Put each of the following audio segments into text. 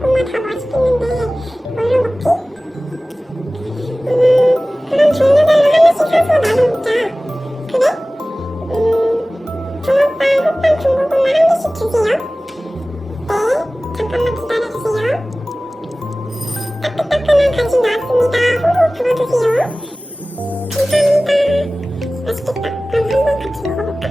고구마 다 맛있겠는데 뭘로 먹지? 그럼 종류별로 하나씩 사서 나눠 먹자. 그래? 붕어빵, 호빵, 중고구마 한 개씩 주세요. 네, 잠깐만 기다려주세요. 따끈따끈한 간식 나왔습니다. 호호 불어주세요. 감사합니다. 맛있겠다. 그럼 한번 같이 먹어볼까?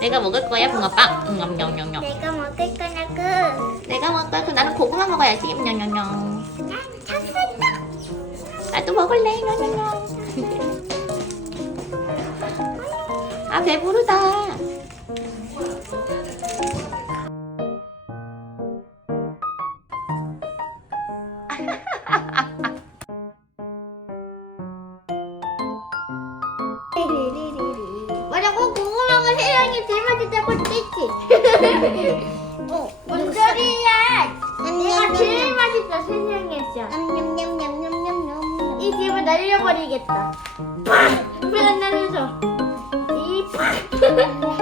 내가 먹을 거야 붕어빵. 냠냠냠냠. 내가 먹을 거라고. 내가 먹을 거야. 그럼 나는 고구마 먹어야지. 냠냠냠. 난 찼었다. 나도 먹을래. 냠냠냠. 아 배부르다. 뭐라고? 고구마가 세상에 제일 맛있다고 했지? 뭔 소리야? 내가 제일 맛있어 세상에서. 냠냠냠냠냠냠냠. 이 집을 날려버리겠다. 팍! 불 안 나면서. 이 팍!